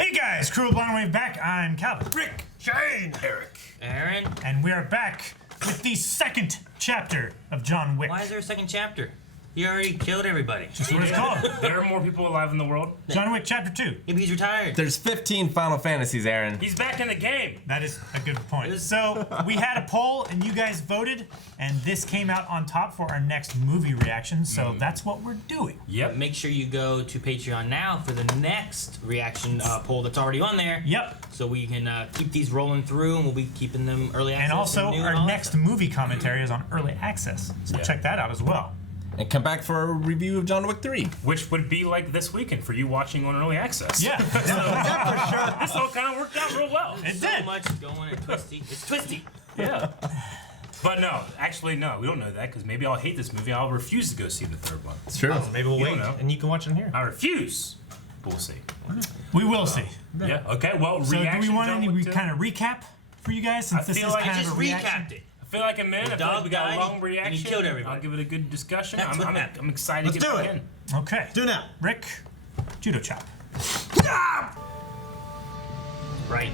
Hey guys, Kuro Blind Wave back. I'm Calvin. Rick, Shane, Eric, Aaron. And we are back with the second chapter of John Wick. Why is there a second chapter? You already killed everybody. That's what it's called. There are more people alive in the world. John Wick Chapter 2. Maybe he's retired. There's 15 Final Fantasies, Aaron. He's back in the game. That is a good point. So we had a poll and you guys voted, and this came out on top for our next movie reaction. So that's what we're doing. Yep. Make sure you go to Patreon now for the next reaction poll that's already on there. Yep. So we can keep these rolling through, and we'll be keeping them early access. And also, new our all next movie commentary is on early access. So check that out as well. And come back for a review of John Wick 3. Which would be like this weekend for you watching on early access. Yeah. For sure. This all kind of worked out real well. It So did. much going and twisty. It's twisty. Yeah. But no, actually no, we don't know that because maybe I'll hate this movie. I'll refuse to go see the third one. It's true. Maybe we'll You wait don't know. and you can watch it here. I refuse. We'll see. We will see. Yeah. Okay. Well, So do reaction. we want John any Wick 2? kind of recap for you guys since I this feel is like kind I of just a reaction? recapped it. I feel like a minute. I feel dog like we got a died, long and reaction. he killed everybody. I'll give it a good discussion. That's what I'm happened. excited Let's to get do back it. in. Okay. Do it now. Rick, judo chop. Right.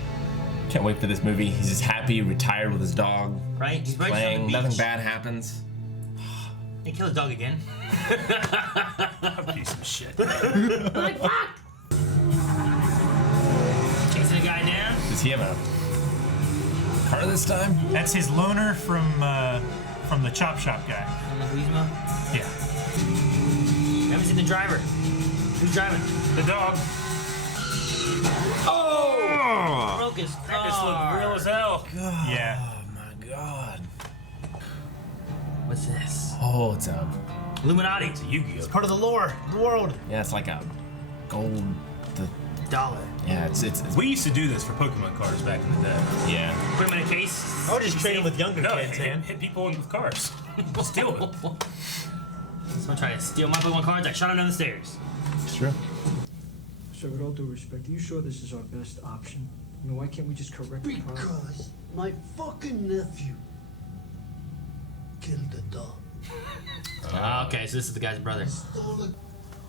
Can't wait for this movie. He's just happy, retired with his dog, Right. He's right on playing. the Nothing beach. bad happens. He killed his dog again. Piece of shit. Like fuck. Chasing a guy down. Does he have a car this time? That's his loaner from the chop shop guy. On the Guzma. Yeah. Haven't seen the driver. Who's driving? The dog. Oh! Broke his That just looked real car. as hell. Yeah. Oh my god. What's this? Oh, it's a. Illuminati. Yu-Gi-Oh. Part of the lore, the world. Yeah, it's like a gold. Dollar. Yeah, it's We used to do this for Pokemon cards back in the day. yeah. Put him in a case. I would just trade him with younger No, kids, man. hit people with cars. Steal it. Someone tried to steal my Pokemon cards. I shot him down the stairs. It's true. So with all due respect, are you sure this is our best option? I mean, why can't we just correct the problem? Because my fucking nephew killed the dog. Okay, so this is the guy's brother. Stole it,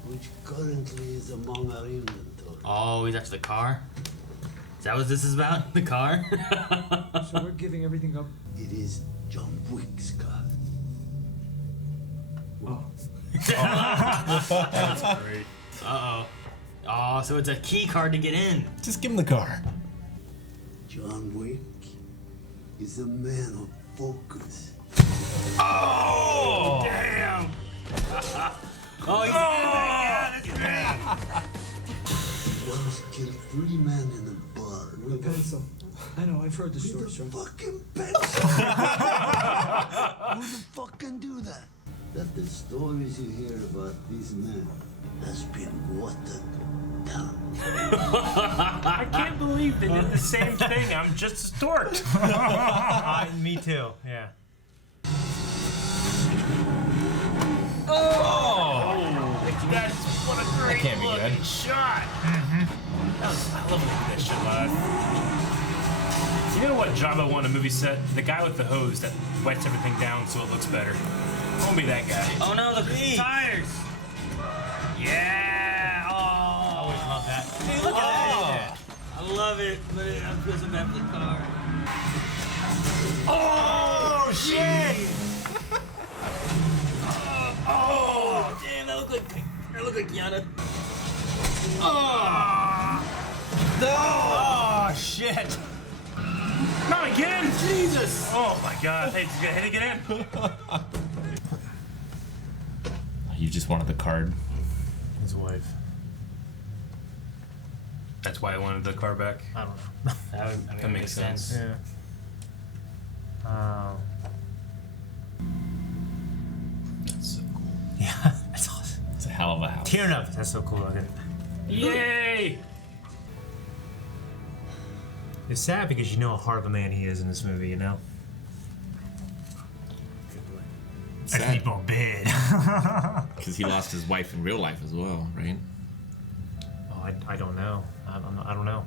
which currently is among our inventory. Oh, he's after the car? Is that what this is about? The car? So we're giving everything up. It is John Wick's car. Oh, Great. Uh-oh. Oh, so it's a key card to get in. Just give him the car. John Wick is a man of focus. Oh, damn! Oh, he's yeah, that's great. Once killed 3 men in a bar the with a pencil. I know, I've heard the story, sir. fucking pencil. Who the fuck can do that? That the stories you hear about these men has been watered down. I can't believe they did the same thing. I'm just a dork. Me too. Yeah. That's what a great can't be looking good. shot. That was, I love looking at this shit live. You know what job I want in a movie set? The guy with the hose that wets everything down so it looks better. I want to be that guy. Oh no, the tires! Yeah! Oh! I always love that. Hey, look at that! I love it, but I feel so bad for the car. Oh shit! Oh! Damn, that looked like Kiana. Oh! Oh shit! Not again! Jesus! Oh my god, hey, he's gonna hit it again. You just wanted the card. His wife. That's why I wanted the car back. I don't know. That makes sense. Yeah. That's so cool. Yeah, that's awesome. It's a hell of a house. Tearing up. That's so cool. Look at it. Yay! It's sad because you know how hard of a man he is in this movie, you know? I keep on bed. Because he lost his wife in real life as well, right? Oh, I don't know. I don't know.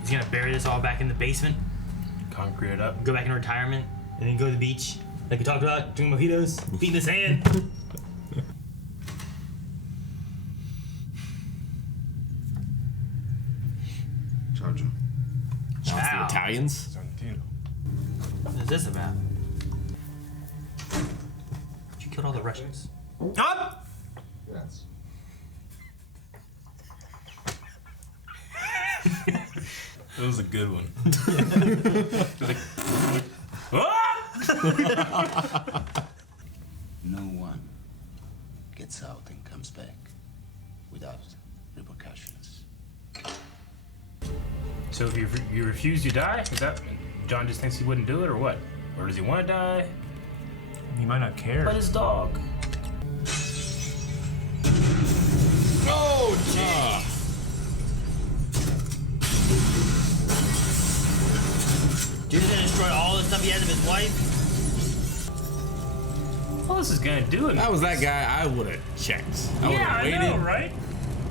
He's gonna bury this all back in the basement, Concrete it up. go back in retirement, and then go to the beach, like we talked about, drinking mojitos, feet in his hand. Ciao, Joe. It's the Wow. Italians. Santino. What is this about? You killed all the Russians. Up! Yes. That was a good one. No one gets out and comes back without repercussions. So if you refuse, you die? Is that John just thinks he wouldn't do it, or what? Or does he want to die? He might not care. But his dog. Oh, jeez. Dude's gonna destroy all the stuff he has of his wife. All this is gonna do it. That was that guy. I would have checked. I would Yeah, have I waited. know, right?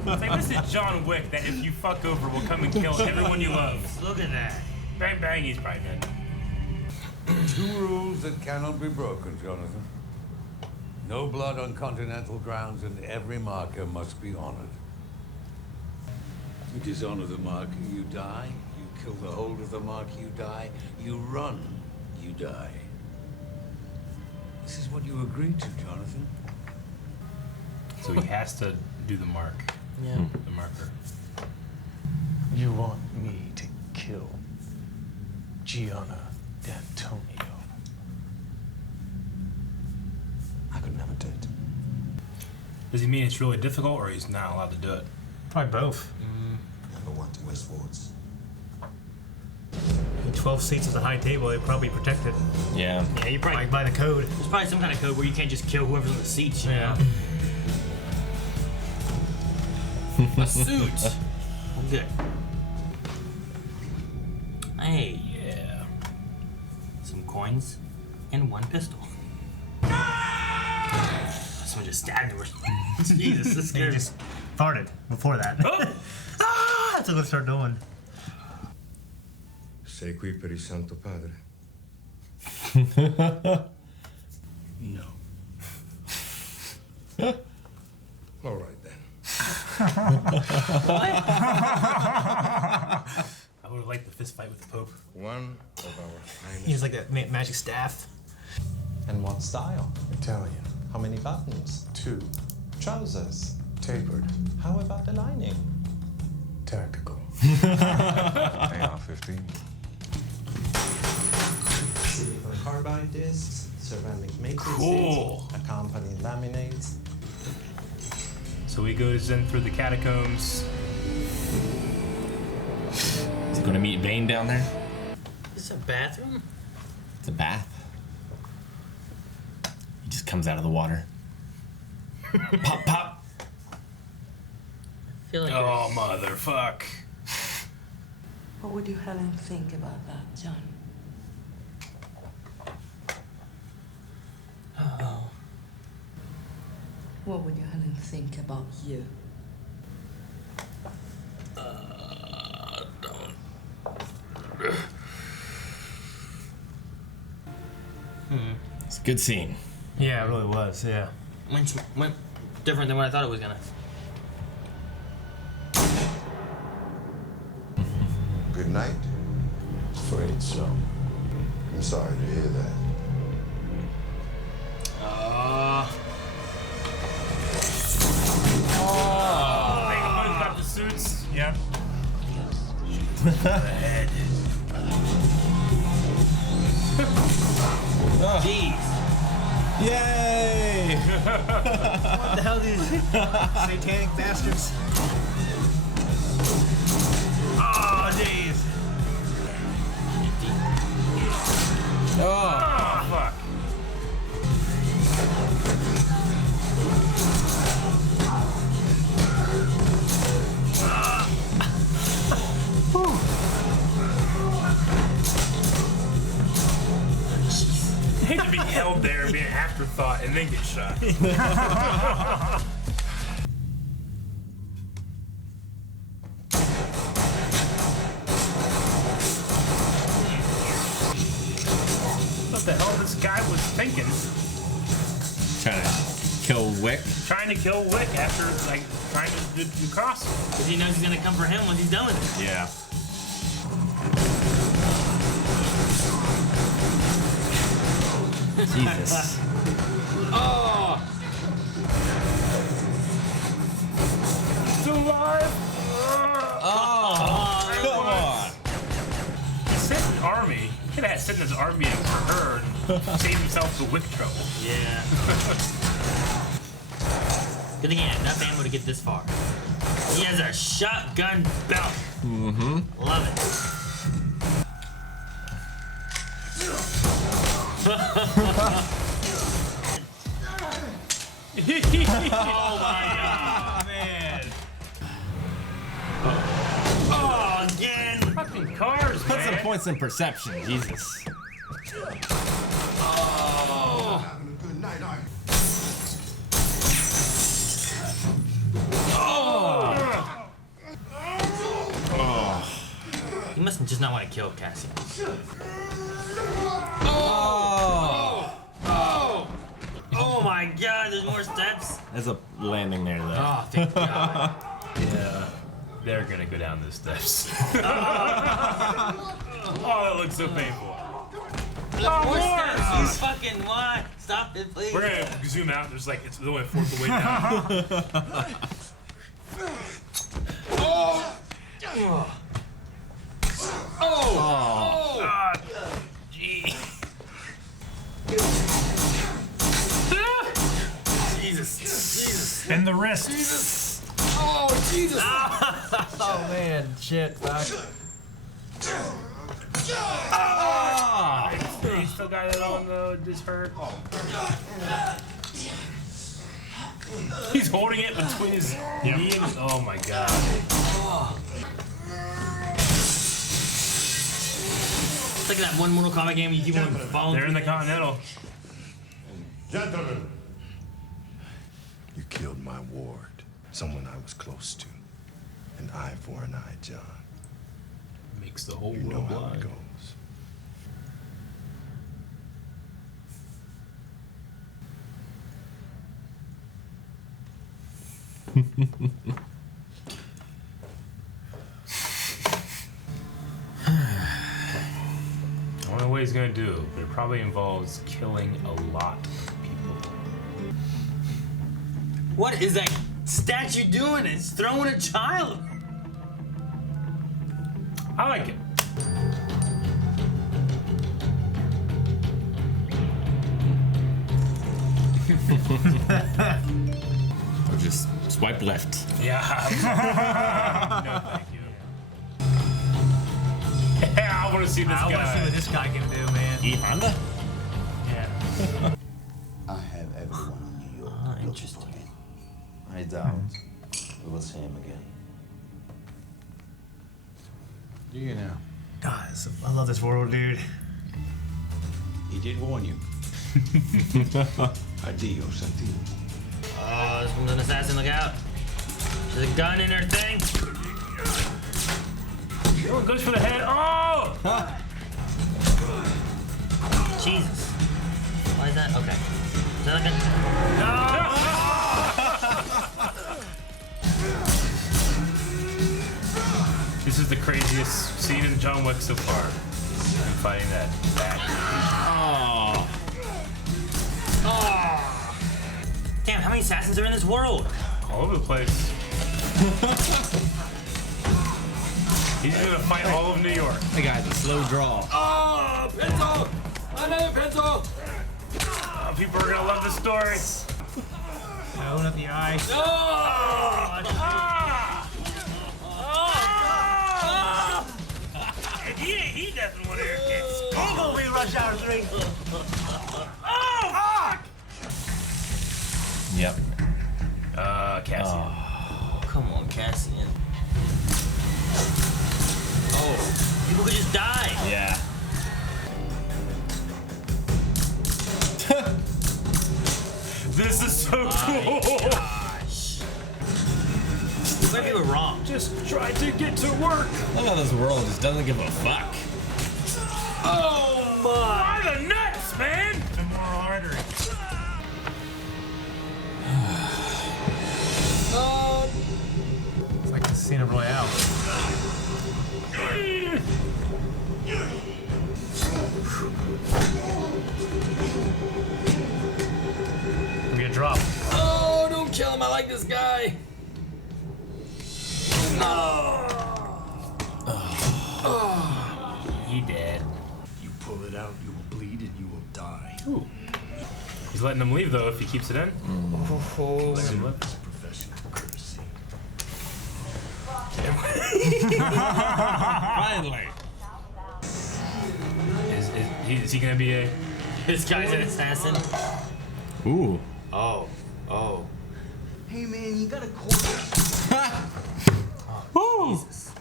It's like, this is John Wick that if you fuck over will come and kill everyone you love. Look at that. Bang bang, he's probably dead. Two rules that cannot be broken, Jonathan. No blood on continental grounds, and every marker must be honored. You dishonor the marker, you die. You kill the holder of the marker, you die. You run, you die. This is what you agreed to, Jonathan. So he has to do the mark. Yeah. The marker. You want me to kill Gianna D'Antonio? I could never do it. Does he mean it's really difficult, or he's not allowed to do it? Probably both. Never want to waste words. 12 seats at the high table, they'd probably be protected. Yeah. Yeah, you probably. Like by the code. There's probably some kind of code where you can't just kill whoever's on the seats. You know? A suit. I'm good. Hey. Yeah. Some coins and one pistol. Someone just stabbed her. Jesus, this He scared me. just farted before that. Ah! That's what they start doing. Sei qui per il Santo Padre? No. All right then. I would have liked the fist fight with the Pope. One of our finest. He has like that magic staff. And what style? Italian. How many buttons? 2. Trousers. Tapered. How about the lining? Tactical. AR-15. Silicon carbide discs, ceramic matrices, Cool. accompanying laminates. So he goes in through the catacombs. Is he going to meet Bane down there? Is this a bathroom? It's a bath. He just comes out of the water. Pop, pop. I feel like Oh, motherfuck. What would you, Helen, think about that, John? Uh-oh. What would you, Helen, think about you? It's a good scene. Yeah, it really was, yeah. Went different than what I thought it was gonna. Good night. Afraid so. I'm sorry to hear that. Everyone's got the suits. Yep. Jeez. Yay! What the hell these satanic bastards? Oh, jeez. Oh, fuck. I hate to be held there and be an afterthought and then get shot. What the hell this guy was thinking? Trying to kill Wick. Trying to kill Wick after, like, trying to do cross. Because he knows he's gonna come for him when he's done with it. Yeah. Jesus. Oh! Still alive? Oh, come on. He sent an army. He could have sent his army in for her and saved himself the Wick trouble. Yeah. Good thing he had enough ammo to get this far. He has a shotgun belt. Mm-hmm. Love it. Oh my god, man. Oh, again. Fucking cars, Put some man. points in perception, Jesus. Oh. Good night, Art. He must just not want to kill Cassie. Oh my god, there's more steps. There's a landing there, though. Oh, thank God. Yeah. They're gonna go down the steps. Oh, that looks so painful. More steps, you fucking what? Stop it, please. We're gonna zoom out. There's like, it's only a fourth of the way down. Gee. Jesus. Bend the wrist. Oh, Jesus. Oh, man. Shit. Fuck. He still got it on his hurt. He's holding it between his knee and his, oh my god. It's like that one Mortal Kombat game where you keep on falling. They're in the Continental. Gentlemen, you killed my ward, someone I was close to. An eye for an eye, John. Makes the whole You know world how it blind. goes. I don't know what he's gonna do, but it probably involves killing a lot of people. What is that statue doing? It's throwing a child. I like it. Or just swipe left. Yeah. No, thank you. Yeah, I want to see this I want to see guy. what this guy can do, man. E Honda? Yeah. I have everyone in New York looking interesting. for him. I doubt we will see him again. Do you now? God, I love this world, dude. He did warn you. Adios, Santiago. Oh, this one's an assassin. Look out. There's a gun in her thing. Oh, it goes for the head. Oh! Jesus. Why is that? Okay. Is that like a... This is the craziest scene in John Wick so far. I'm fighting that bat. Oh. Damn, how many assassins are in this world? All over the place. He's gonna fight all of New York. The guy's a slow draw. Oh, pencil! Another pencil! Oh, people are gonna love the story. Open up the eye. He doesn't want to hear kids. Go, we rush hour 3. Oh, fuck! Yep. Cassian. Come on, Cassian. Oh, people could just die. Yeah. This is so cool. Gosh. What if we were wrong? Just try to get to work. Look how this world just doesn't give a fuck. Oh my! Why the nuts, man? Femoral artery. It's like Casino Royale. We get dropped. Oh, don't kill him. I like this guy. He dead. You pull it out, you will bleed and you will die. Ooh. He's letting him leave though if he keeps it in. Let him live. It's professional courtesy. Finally. Is he gonna be a? This guy's an assassin. Ooh. Oh. Hey man, you got a quarter. Jesus.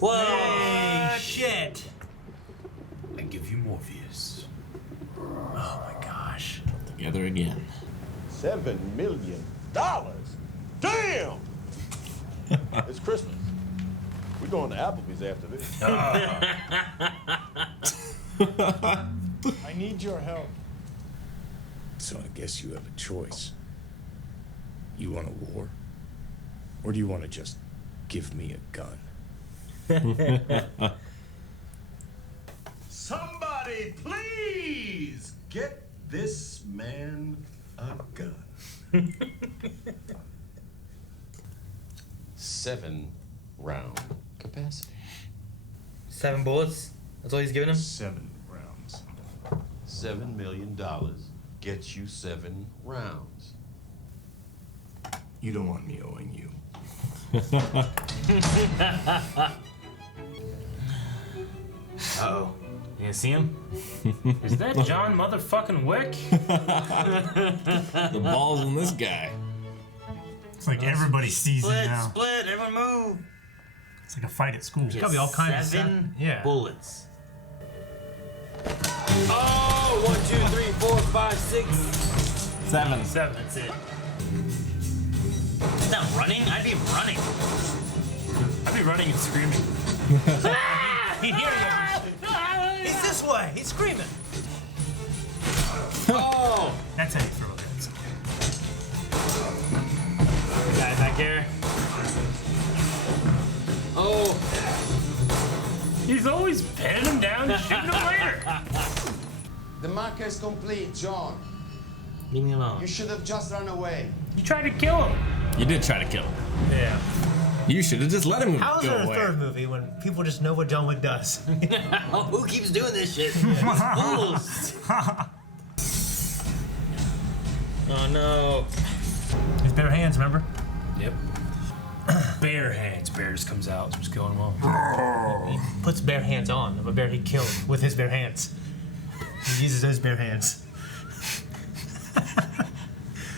Whoa! Hey, shit! I give you Morpheus. Oh my gosh. Together again. $7 million? Damn! It's Christmas. We're going to Applebee's after this. I need your help. So I guess you have a choice. You want a war? Or do you want to just give me a gun? Somebody please get this man a gun. 7-round capacity. 7 bullets. That's all he's giving him. 7 rounds. $7 million gets you 7 rounds. You don't want me owing you. Uh-oh. You gonna see him? Is that John motherfucking Wick? The balls on this guy. It's like everybody sees it now. Split, everyone move. It's like a fight at school. There's gotta be all kinds of stuff. 7 Yeah. bullets. Oh, 1, 2, 3, 4, 5, 6. 7. 7. That's it. He's not running. I'd be running. I'd be running and screaming. He'd hear you. He's this way. He's screaming. Oh! That's how you throw it. Guy back here. Oh! He's always pinning him down and shooting him later. The marker is complete, John. Leave me alone. You should have just run away. You tried to kill him. You did try to kill him. Yeah. You should have just let him How is go there a away. third movie when people just know what John Wick does? Who keeps doing this shit? Fools. Oh no. His bare hands, remember? Yep. Bare hands. Bear just comes out, just killing them all. He puts bare hands on of a bear he killed with his bare hands. He uses those bare hands.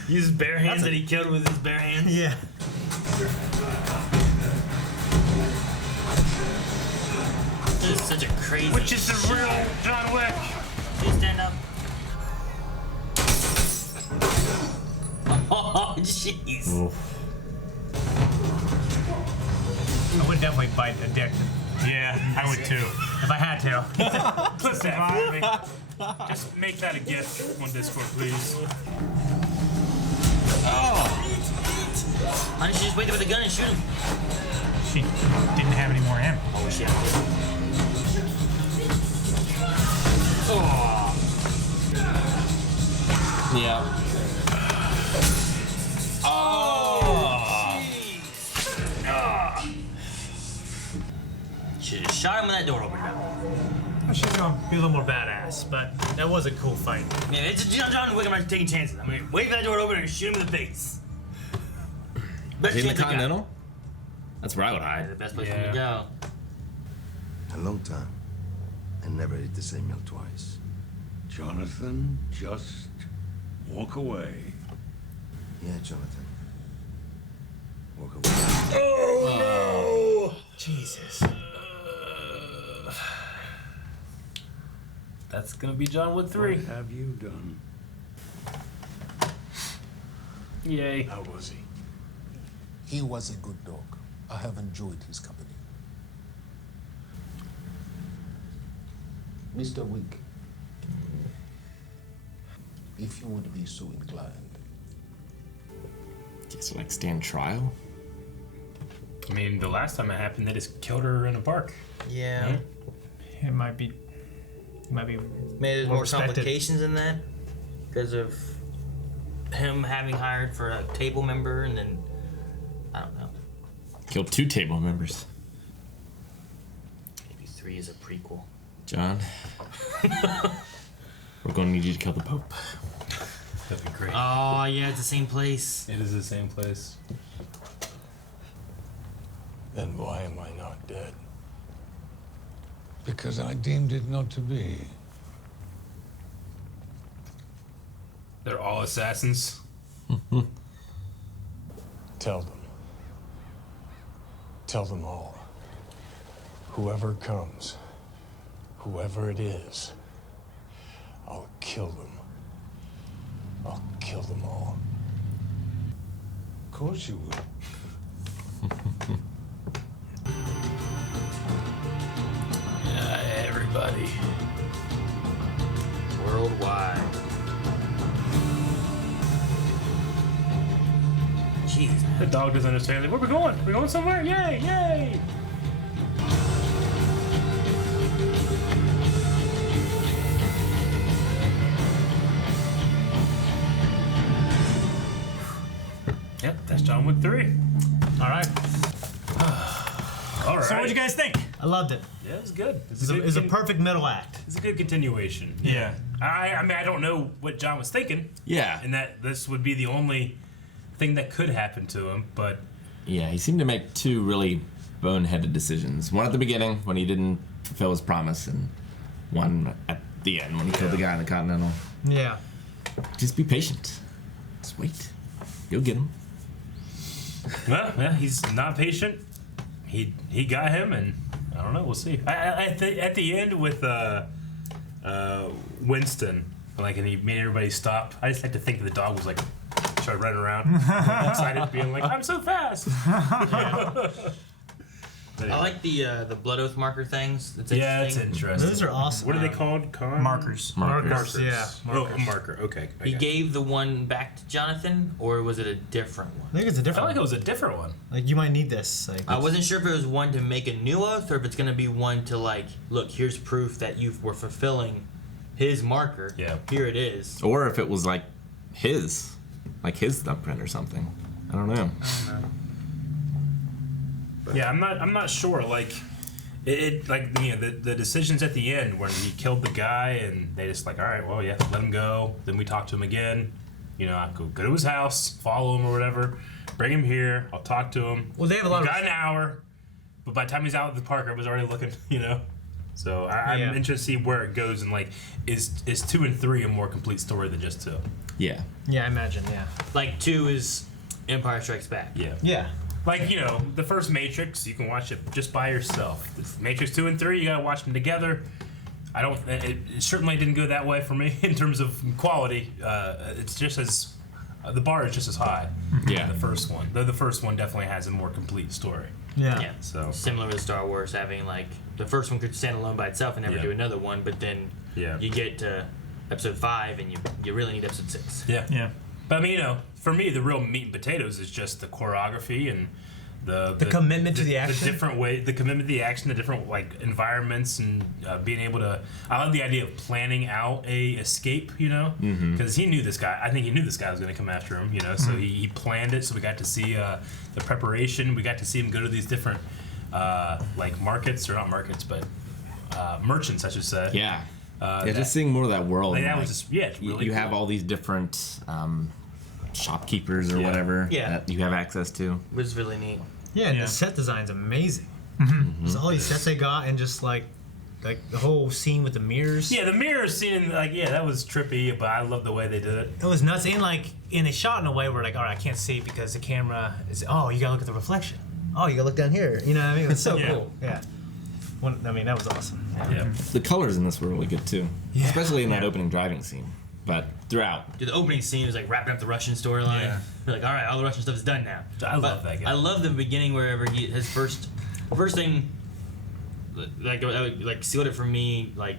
Uses bare hands that he killed with his bare hands? Yeah. This is such a crazy. Which is the real John Wick? Please stand up. Oh, jeez. I would definitely bite a dick. Yeah, I would too. If I had to. Listen, just make that a gift on Discord, please. Why don't you just wait there with a gun and shoot him? She didn't have any more ammo. Oh, shit. Oh. Yeah. Should have shot him when that door opened up. She's gonna be a little more badass, but that was a cool fight. Yeah, it's John Wick. I'm not taking chances. I'm gonna wait for that door to open and shoot him in the face. Best Is he in chance the I got. Continental? That's where I would hide. The best place for me to go. A long time. I never ate the same meal twice. Jonathan, just walk away. Yeah, Jonathan. Walk away. Oh no! Jesus. That's gonna be John Wick 3. What have you done? Yay. How was he? He was a good dog. I have enjoyed his company. Mr. Wick, if you would be so inclined. Okay, so like stand trial? I mean, the last time it happened, they just killed her in a park. Yeah. It might be. Maybe there's more respected. complications than that because of him having hired for a table member, and then I don't know. Killed 2 table members. Maybe 3 is a prequel. John, we're going to need you to kill the Pope. That'd be great. Oh yeah, it's the same place. It is the same place. Then why am I not dead? Because I deemed it not to be. They're all assassins. Tell them. Tell them all. Whoever comes, whoever it is, I'll kill them. I'll kill them all. Of course you will. Everybody. Worldwide. Jeez. The dog doesn't understand. Like, where we going? We're going somewhere? Yay! Yay! Yep, that's John Wick 3. All right. All right. So what'd you guys think? I loved it. Yeah, it was good. It's a perfect middle act. It's a good continuation. Yeah. I mean, I don't know what John was thinking. Yeah. And that this would be the only thing that could happen to him, but Yeah, he seemed to make 2 really boneheaded decisions. One at the beginning when he didn't fulfill his promise, and one at the end when he killed the guy in the Continental. Yeah. Just be patient. Just wait. You'll get him. well, yeah, he's not patient. He got him, and I don't know. We'll see. At the end with Winston, like, and he made everybody stop. I just like to think that the dog was like started running around, excited, being like, "I'm so fast." I like the blood oath marker things. It's Yeah, it's interesting. Those are awesome. What are they called? Markers. Markers. Yeah. Oh, a marker. Okay. I He got it. gave the one back to Jonathan, or was it a different one? I think it's a I felt different. like it was a different one. Like you might need this. Like, I wasn't sure if it was one to make a new oath, or if it's gonna be one to like, look, here's proof that you were fulfilling his marker. Yeah. Here it is. Or if it was like his thumbprint or something. I don't know. Yeah, I'm not sure. Like, it like, you know, the decisions at the end when he killed the guy and they just like, all right, well, yeah, let him go. Then we talk to him again. You know, I go to his house, follow him or whatever, bring him here. I'll talk to him. Well, they have a lot We've of. got an hour, but by the time he's out with the park, I was already looking. You know, so I'm Yeah. interested to see where it goes and like, is 2 and 3 a more complete story than just 2? Yeah. Yeah, I imagine. Yeah. Like 2 is Empire Strikes Back. Yeah. Yeah. Like, you know, the first Matrix, you can watch it just by yourself. The Matrix 2 and 3, you gotta watch them together. It certainly didn't go that way for me in terms of quality. It's just as, the bar is just as high. Yeah. The first one. Though the first one definitely has a more complete story. Yeah. Yeah. So. Similar to Star Wars, having like the first one could stand alone by itself and never Yeah. do another one, but then Yeah. you get to episode 5 and you really need episode 6. Yeah. Yeah. But I mean, you know, for me, the real meat and potatoes is just the choreography and the commitment to the action. the different way, the commitment to the action, the different like environments, and being able to. I love the idea of planning out a escape, you know, because he knew this guy. I think he knew this guy was going to come after him, you know. So he planned it. So we got to see the preparation. We got to see him go to these different like markets, or not markets, but merchants, I should say. Yeah. Just seeing more of that world. Like, that and, was just it's really you cool. have all these different shopkeepers or Yeah. whatever Yeah. that you have access to. It was really neat. Yeah, and Yeah. the set design's amazing. Just all these sets they got, and just like the whole scene with the mirrors. Yeah, the mirror scene, like, yeah, that was trippy, but I love the way they did it. It was nuts. And they shot in a way where like, all right, I can't see because the camera is. Oh, you gotta look at the reflection. Oh, you gotta look down here. You know what I mean? It's so Yeah. cool. Yeah. I mean, that was awesome. Yeah. The colors in this were really good too, Yeah. especially in that opening driving scene. But throughout, Dude, the opening scene was like wrapping up the Russian storyline. Yeah. They're like, all right, all the Russian stuff is done now. I love that guy. I love the beginning wherever his first thing, like sealed it for me. Like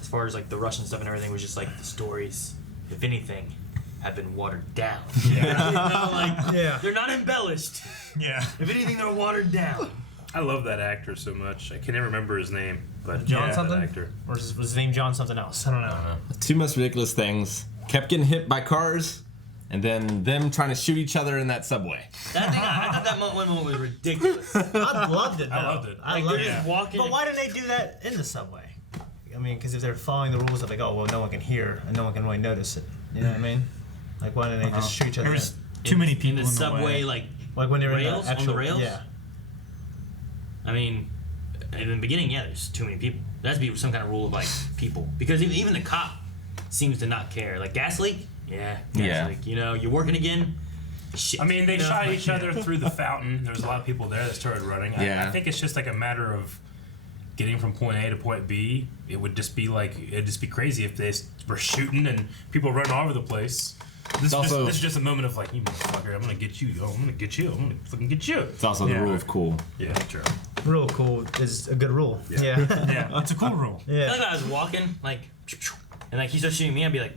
as far as like the Russian stuff and everything was just like the stories, if anything, have been watered down. Yeah. You know, like Yeah. they're not embellished. Yeah. If anything, they're watered down. I love that actor so much. I can never remember his name, but John that something? actor. Or was his name John something else? I don't know. Two most ridiculous things: kept getting hit by cars, and then them trying to shoot each other in that subway. That thing, I thought that one moment was ridiculous. I loved it. Though. I loved it. I Like, loved they're it. just walking. But why didn't they do that in the subway? I mean, because if they're following the rules of like, oh well, no one can hear and no one can really notice it. You know what I mean? Like, why didn't they just shoot each other? There was too many people in the subway, way. like when they were rails in the actual, on the rails. Yeah. I mean, in the beginning, yeah, there's too many people. There has to be some kind of rule of like people, because even the cop seems to not care. Like gas leak, gas leak. You know, you're working again. Shit. I mean, they You know? shot each other through the fountain. There's a lot of people there that started running. I Yeah. think it's just like a matter of getting from point A to point B. It would just be like, it'd just be crazy if they were shooting and people run all over the place. This is just a moment of like, you motherfucker, I'm gonna get you. I'm gonna get you. I'm gonna fucking get you. It's also the rule of cool. Yeah, true. Rule cool is a good rule. Yeah. Yeah, it's a cool rule. I Yeah. feel like I was walking, like, and like he starts shooting me, I'd be like,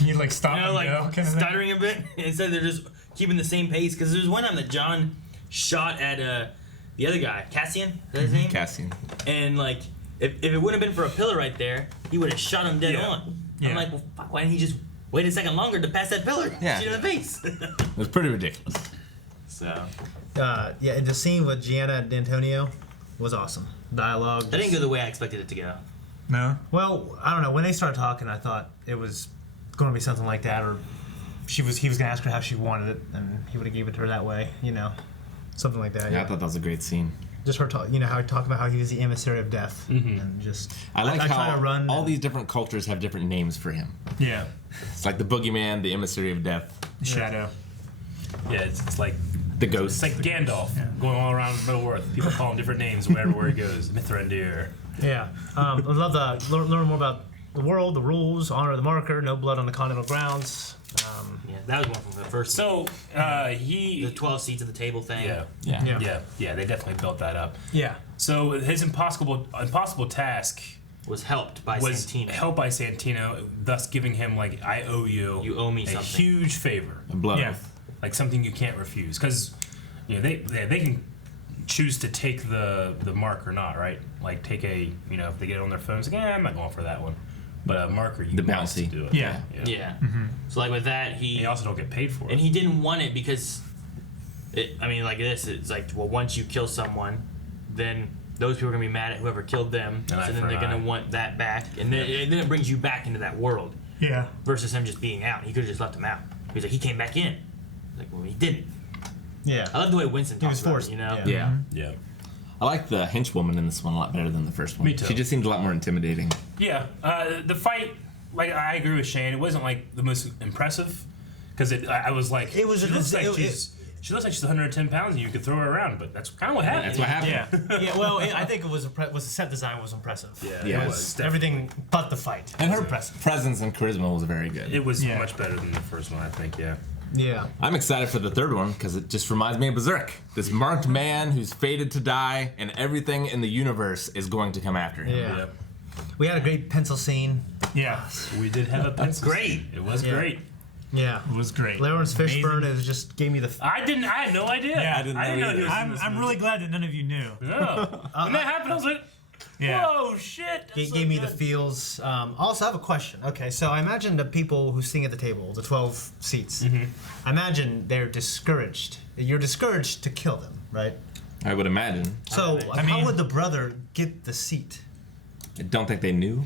You like stop you know, and like go kind of thing. stuttering a bit. Instead, they're just keeping the same pace. Because there's one time that John shot at the other guy, Cassian. Is that his name? Cassian. And like, if it wouldn't have been for a pillar right there, he would have shot him dead on. Yeah. I'm like, well, fuck, why didn't he just wait a second longer to pass that pillar? Yeah. Shoot him in the face. It was pretty ridiculous. So Yeah. The scene with Gianna and D'Antonio was awesome. Dialogue. that didn't go the way I expected it to go. No. Well, I don't know. When they started talking, I thought it was going to be something like that, or he was going to ask her how she wanted it, and he would have gave it to her that way. You know, something like that. Yeah, I thought that was a great scene. Just her talk. You know how he talked about how he was the emissary of death, and just. I like try how to run all these different cultures have different names for him. Yeah. It's like the boogeyman, the emissary of death, Shadow. Yeah, it's like the ghost. it's like Gandalf going all around Middle Earth. People call him different names wherever he goes. Mithrandir. Yeah. I'd love to learn more about the world, the rules, honor the marker, no blood on the continental grounds. Yeah, that was one from the first. So the he 12 seats at the table thing. yeah, they definitely built that up. Yeah. So his impossible task was helped by Santino, thus giving him like, I owe you. You owe me a something. huge favor. A blood Yeah. oath. Like something you can't refuse, because you know they can choose to take the mark or not, right? Like take a, you know, if they get it on their phones, like, I'm not going for that one. But a marker, you The want bouncy. to do it. Yeah. Yeah. So like with that, You also don't get paid for it. and he didn't want it because, I mean, like this, it's like, well, once you kill someone, then those people are gonna be mad at whoever killed them, An eye so then for they're an gonna eye. want that back, and then it brings you back into that world. Yeah. Versus him just being out. He could have just left him out. He's like, he came back in. Like, well, he didn't. Yeah. I love the way Winston He was talks about forced. it, you know? Yeah. Yeah. I like the henchwoman in this one a lot better than the first one. Me too. She just seemed a lot more intimidating. Yeah, the fight, like I agree with Shane. It wasn't like the most impressive, because I was like, It was she a looks like dis- she looks like she's 110 pounds and you could throw her around, but that's kind of what happened. That's what happened. Yeah. Yeah. Well, I think it was the set design was impressive. Yeah, Yeah. it was. Everything but the fight. And was her impressive. presence and charisma was very good. It was Yeah. much better than the first one, I think. Yeah. Yeah. I'm excited for the third one because it just reminds me of Berserk. This marked man who's fated to die, and everything in the universe is going to come after him. Yeah. We had a great pencil scene. Yeah. We did have a pencil. Great. It was Yeah. great. Yeah. It was great. Lawrence Amazing. Fishburne is just gave me the. I had no idea. Yeah. I didn't know know he either. was in this I'm movie. really glad that none of you knew. No. When that happened, I was like, Yeah. whoa, shit. that's so Gave me the good. feels. Also, I have a question. Okay, so I imagine the people who sing at the table, the 12 seats. I imagine they're discouraged. You're discouraged to kill them, right? I would imagine. So, I how mean- would the brother get the seat? I don't think they knew.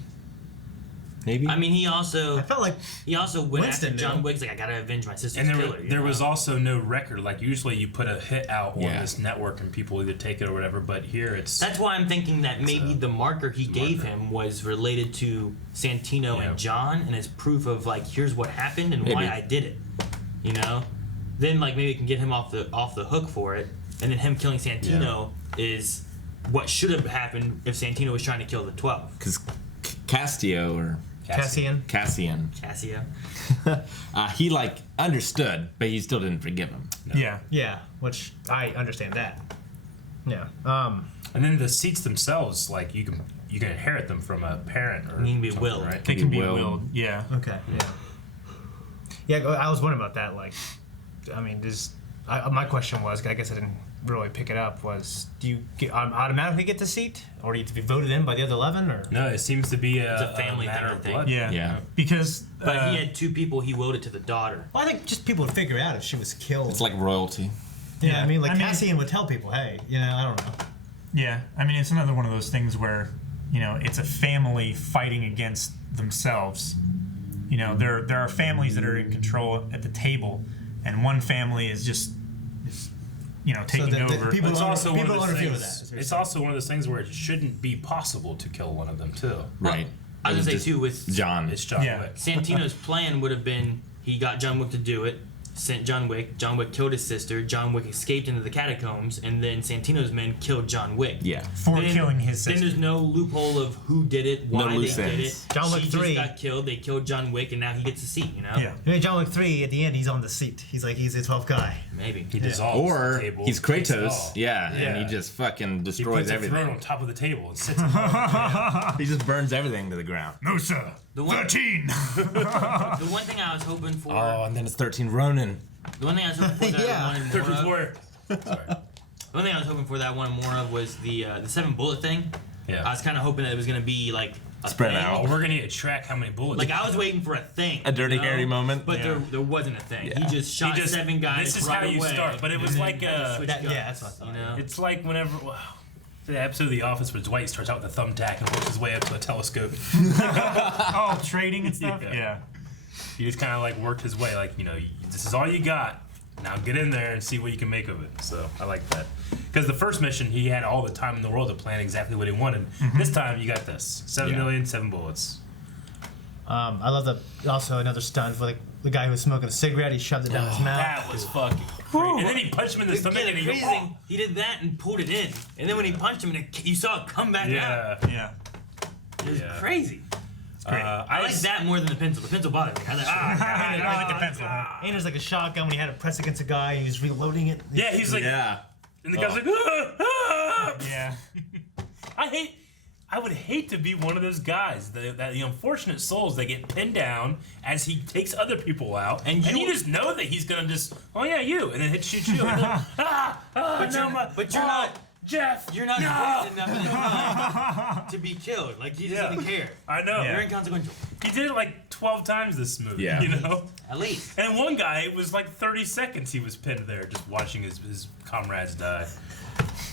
Maybe. I mean, he also I felt like went Winston after John knew. Wick's like, I gotta avenge my sister's And killer. you there know? was also no record. Like usually you put a hit out on Yeah. this network and people either take it or whatever. But here it's That's why I'm thinking that maybe the marker he gave him was related to Santino Yeah. and John, and as proof of like, here's what happened and why Maybe. I did it. You know, then like maybe it can get him off the hook for it, and then him killing Santino is what should have happened if Santino was trying to kill the 12. Because Castio or Cassian. Cassian, Cassia. he like understood, but he still didn't forgive him. Yeah. Yeah, which I understand that. Yeah. and then the seats themselves, like you can inherit them from a parent or You can be something, willed. right? They can be willed. willed. Yeah. Okay. Yeah. Yeah, I was wondering about that. Like, I mean, my question was, I guess I didn't really pick it up, was do you automatically get the seat? Or do you have to be voted in by the other 11? Or? No, it seems to be It's a family matter thing, of I blood. think. Yeah. Because But he had 2 people. He willed it to the daughter. Well, I think just people would figure out if she was killed. It's like royalty. Yeah, I mean, Cassian would tell people, hey, I don't know. Yeah, I mean, it's another one of those things where, it's a family fighting against themselves. There are families that are in control at the table, and one family is just taking over. It's also one of those things where it shouldn't be possible to kill one of them too. Right. I was gonna say too with John. It's John Wick. Santino's plan would have been he got John Wick to do it, sent John Wick. John Wick killed his sister. John Wick escaped into the catacombs, and then Santino's men killed John Wick. Yeah. For killing his sister. Then there's no loophole of who did it, why they did it. John Wick She 3 just got killed. They killed John Wick, and now he gets a seat. Yeah. John Wick 3 at the end, he's on the seat. He's the 12th guy. Maybe he dissolves Or the table, he's takes it Kratos, all. and he just fucking destroys he puts everything. a throne on top of the table and sits on He just burns everything to the ground. No, sir. 13. The one thing I was hoping for. Oh, and then it's 13 Ronin. The one thing I was hoping for that I wanted more 13th of. Warrior. The one thing I was hoping for that I wanted more of was the 7 bullet thing. Yeah. I was kind of hoping that it was gonna be like a Spread thing. out. Oh, we're gonna need to track how many bullets. Like I was waiting for a thing. A Dirty Harry moment. But there wasn't a thing. Yeah. He just shot 7 guys. This is right how you away, start. But it was and like then a. switched guns, that's what I thought. you know? It's like whenever. The episode of The Office where Dwight starts out with a thumbtack and works his way up to a telescope. Oh, trading and stuff? Yeah. He just kind of like worked his way, like, this is all you got. Now get in there and see what you can make of it. So I like that. Because the first mission, he had all the time in the world to plan exactly what he wanted. This time, you got this. 7 million, 7 bullets. I love also another stunt for the guy who was smoking a cigarette. He shoved it down his mouth. That was fucking crazy. And then he punched him in the stomach and he crazy goes, thing, he did that and pulled it in. And then when he punched him, you saw it come back out. Yeah. It was crazy. Great. I like that more than the pencil. The pencil bothered me. I like the pencil. And there's like a shotgun when he had to press against a guy and he was reloading it. Yeah, he's like, Yeah. and the guy's like, ah! Yeah. I would hate to be one of those guys, the unfortunate souls that get pinned down as he takes other people out, and you just know that he's gonna just, oh yeah, you, and then shoot you, and then, but you're not, Jeff. You're not important enough to be killed. Like he doesn't care. I know. You're inconsequential. He did it like 12 times this movie. Yeah. At least. And one guy, it was like 30 seconds he was pinned there, just watching his comrades die.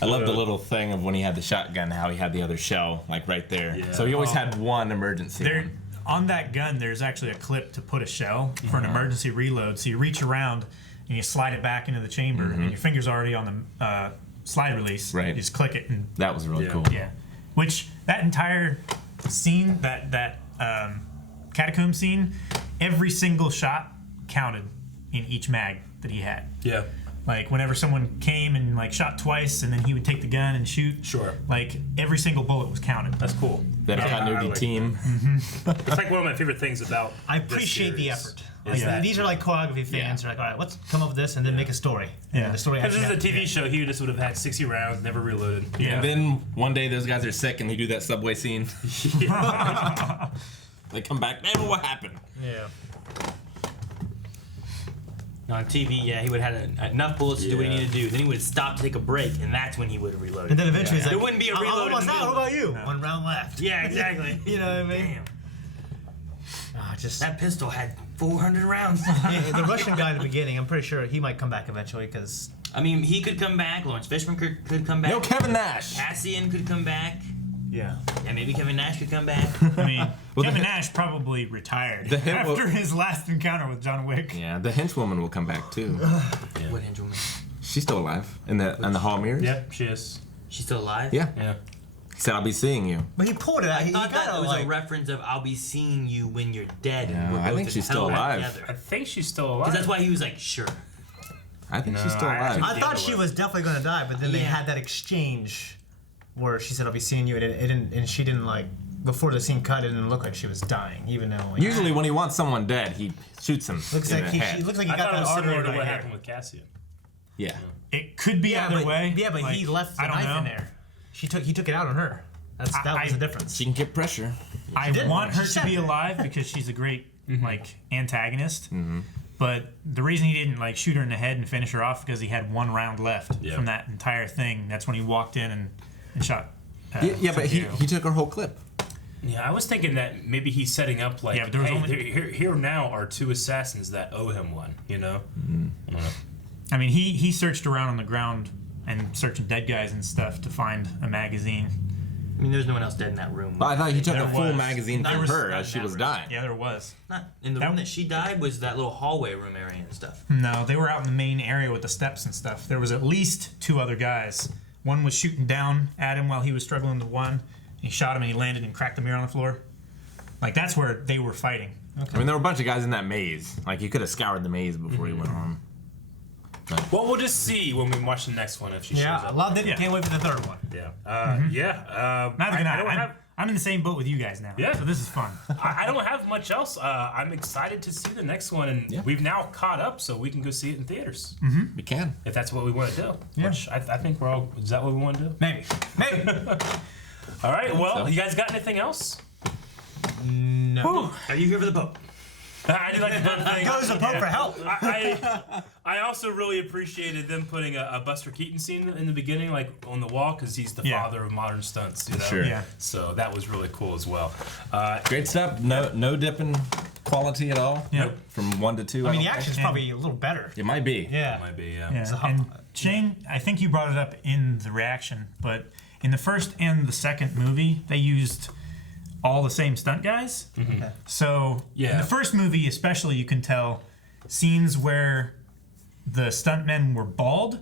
I love the little thing of when he had the shotgun, how he had the other shell, like right there. Yeah. So he always had one emergency. There, on that gun, there's actually a clip to put a shell for an emergency reload. So you reach around and you slide it back into the chamber, and your finger's already on the slide release. Right. You just click it, and that was really cool. Yeah. Which that entire scene, that catacomb scene, every single shot counted in each mag that he had. Yeah. Like whenever someone came and like shot twice, and then he would take the gun and shoot. Sure. Like every single bullet was counted. That's cool. That continuity like team. It's like one of my favorite things about. I appreciate the effort. Like these are like choreography fans. They're like, all right, let's come up with this and then make a story. Yeah. And the story. Because this is a TV show, he just would have had 60 rounds, never reloaded. Yeah. And then one day those guys are sick and they do that subway scene. They come back. Man, what happened? Yeah. On TV, he would have had enough bullets to do what he needed to do. Then he would stop to take a break, and that's when he would have reloaded. And then eventually he's like, there wouldn't be a I'm reload. almost out. What about you? No. 1 round left. Yeah, exactly. You know what I mean? Damn. That pistol had 400 rounds. Yeah, the Russian guy in the beginning, I'm pretty sure he might come back eventually because. I mean, he could come back. Lawrence Fishburne could come back. No, Kevin Nash. Cassian could come back. Yeah. And maybe Kevin Nash could come back. I mean, Kevin Nash probably retired after his last encounter with John Wick. Yeah, the henchwoman will come back too. What henchwoman? She's still alive in the hall mirrors. Yep, she is. She's still alive? Yeah. Yeah. He said, "I'll be seeing you." But he pulled it out. I He thought got that it was like. a reference of "I'll be seeing you when you're dead." Yeah, and we're I both think in she's hell still alive. together. I think she's still alive. Because that's why he was like, sure. I think she's still alive. I thought she was definitely going to die, but then they Yeah. had that exchange where she said, "I'll be seeing you," and it didn't, and she didn't like. Before the scene cut, it didn't look like she was dying, even though. Like, Usually, when he wants someone dead, he shoots him. looks in like the he head. looks like he I got thought it that was artery similar to right what here. happened with Cassian. Yeah. It could be either way. Yeah, but like, he left the I don't knife know. in there. He took it out on her. That was the difference. She can get pressure. I want her to be alive because she's a great like antagonist. But the reason he didn't like shoot her in the head and finish her off because he had 1 round left from that entire thing. That's when he walked in and shot. Yeah, but he took her whole clip. Yeah, I was thinking that maybe he's setting up like, Yeah, but there was hey, only- here now are 2 assassins that owe him one. You know. I don't know. I mean, he searched around on the ground and searching dead guys and stuff to find a magazine. I mean, there's no one else dead in that room. Well, I thought he took There a full was. magazine There from was her not as she that was room. dying. Yeah, there was. Not in the room that she died was that little hallway room area and stuff. No, they were out in the main area with the steps and stuff. There was at least 2 other guys. One was shooting down at him while he was struggling to one. He shot him and he landed and cracked the mirror on the floor. Like, that's where they were fighting. I mean, there were a bunch of guys in that maze. Like, he could have scoured the maze before he went on. Well, we'll just see when we watch the next one if she shows up. I loved it. Can't wait for the 3rd one. Yeah. Neither can I. I'm in the same boat with you guys now. Yeah. So this is fun. I don't have much else. I'm excited to see the next one, and we've now caught up, so we can go see it in theaters. We can. If that's what we want to do. Yeah. Which I think we're all. Is that what we want to do? Maybe. All right. Well, so. you guys got anything else? No. Are you here for the Pope? I did like the Pope thing. Go to the Pope for help. I also really appreciated them putting a Buster Keaton scene in the beginning, like on the wall, because he's the father of modern stunts. You know? Sure. Yeah. So that was really cool as well. Great stuff. No dip in quality at all. Yeah. From 1 to 2. I mean, the don't action's think. probably a little better. It might be. Yeah. Might be. Yeah. Yeah. And Shane, I think you brought it up in the reaction, but in the first and the second movie, they used all the same stunt guys. So in the first movie especially, you can tell scenes where the stuntmen were bald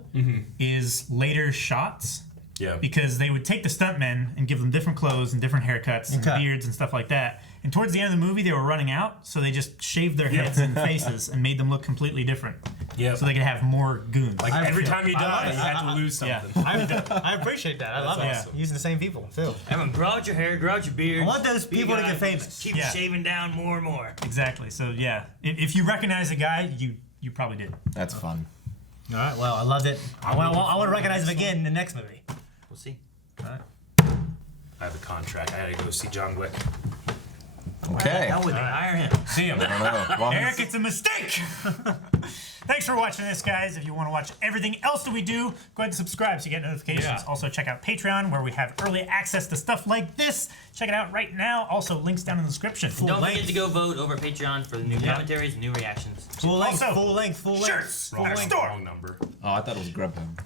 is later shots. Yeah. Because they would take the stuntmen and give them different clothes and different haircuts and beards and stuff like that. And towards the end of the movie, they were running out, so they just shaved their heads and faces and made them look completely different. Yeah. So they could have more goons. Like every time you die, you have to lose something. I appreciate that. I love it. awesome. Using the same people, too. Everyone, grow out your hair, grow out your beard. I want those people to get famous. Keep shaving down more and more. Exactly. So yeah, if you recognize a guy, you probably did. That's fun. All right, well, I loved it. I want to recognize him again in the next movie. We'll see. All right. I have a contract. I gotta go see John Wick. Okay. How would they hire him? See him. I don't know. Well, Eric, it's a mistake. Thanks for watching this, guys. If you want to watch everything else that we do, go ahead and subscribe so you get notifications. Yeah. Also, check out Patreon, where we have early access to stuff like this. Check it out right now. Also, links down in the description. Don't forget to go vote over Patreon for the new commentaries and new reactions. Full length, Also, full length. Shirts. Wrong Store. number. Oh, I thought it was Grubhub.